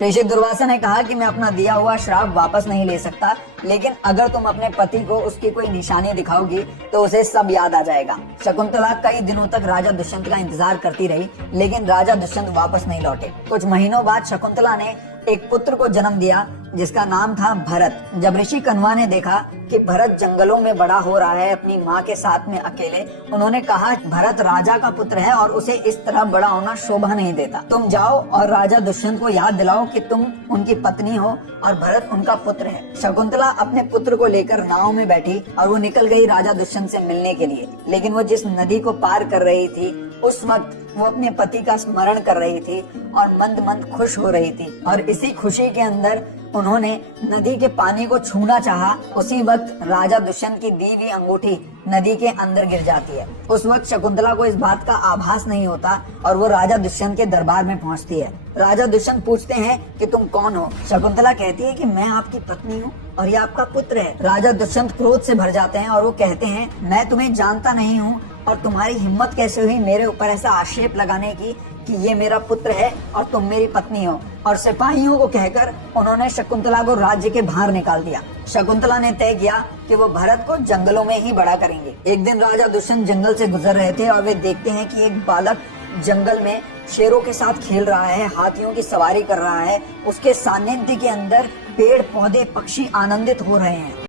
ऋषि दुर्वासा ने कहा कि मैं अपना दिया हुआ श्राप वापस नहीं ले सकता, लेकिन अगर तुम अपने पति को उसकी कोई निशानी दिखाओगी तो उसे सब याद आ जाएगा। शकुंतला कई दिनों तक राजा दुष्यंत का इंतजार करती रही, लेकिन राजा दुष्यंत वापस नहीं लौटे। कुछ महीनों बाद शकुंतला ने एक पुत्र को जन्म दिया जिसका नाम था भरत। जब ऋषि कण्वा ने देखा कि भरत जंगलों में बड़ा हो रहा है अपनी माँ के साथ में अकेले, उन्होंने कहा भरत राजा का पुत्र है और उसे इस तरह बड़ा होना शोभा नहीं देता। तुम जाओ और राजा दुष्यंत को याद दिलाओ कि तुम उनकी पत्नी हो और भरत उनका पुत्र है। शकुंतला अपने पुत्र को लेकर नाव में बैठी और वो निकल गई राजा दुष्यंत से मिलने के लिए। लेकिन वो जिस नदी को पार कर रही थी उस वक्त वो अपने पति का स्मरण कर रही थी और मंद मंद खुश हो रही थी, और इसी खुशी के अंदर उन्होंने नदी के पानी को छूना चाहा। उसी वक्त राजा दुष्यंत की दी हुई अंगूठी नदी के अंदर गिर जाती है। उस वक्त शकुंतला को इस बात का आभास नहीं होता और वो राजा दुष्यंत के दरबार में पहुंचती है। राजा दुष्यंत पूछते हैं कि तुम कौन हो। शकुंतला कहती है कि मैं आपकी पत्नी हूँ और ये आपका पुत्र है। राजा दुष्यंत क्रोध से भर जाते हैं और वो कहते हैं मैं तुम्हें जानता नहीं हूँ और तुम्हारी हिम्मत कैसे हुई मेरे ऊपर ऐसा आक्षेप लगाने की कि ये मेरा पुत्र है और तुम मेरी पत्नी हो। और सिपाहियों को कहकर उन्होंने शकुंतला को राज्य के बाहर निकाल दिया। शकुंतला ने तय किया कि वो भरत को जंगलों में ही बड़ा करेंगे। एक दिन राजा दुष्यंत जंगल से गुजर रहे थे और वे देखते हैं कि एक बालक जंगल में शेरों के साथ खेल रहा है, हाथियों की सवारी कर रहा है। उसके सानिध्य के अंदर पेड़ पौधे पक्षी आनंदित हो रहे हैं।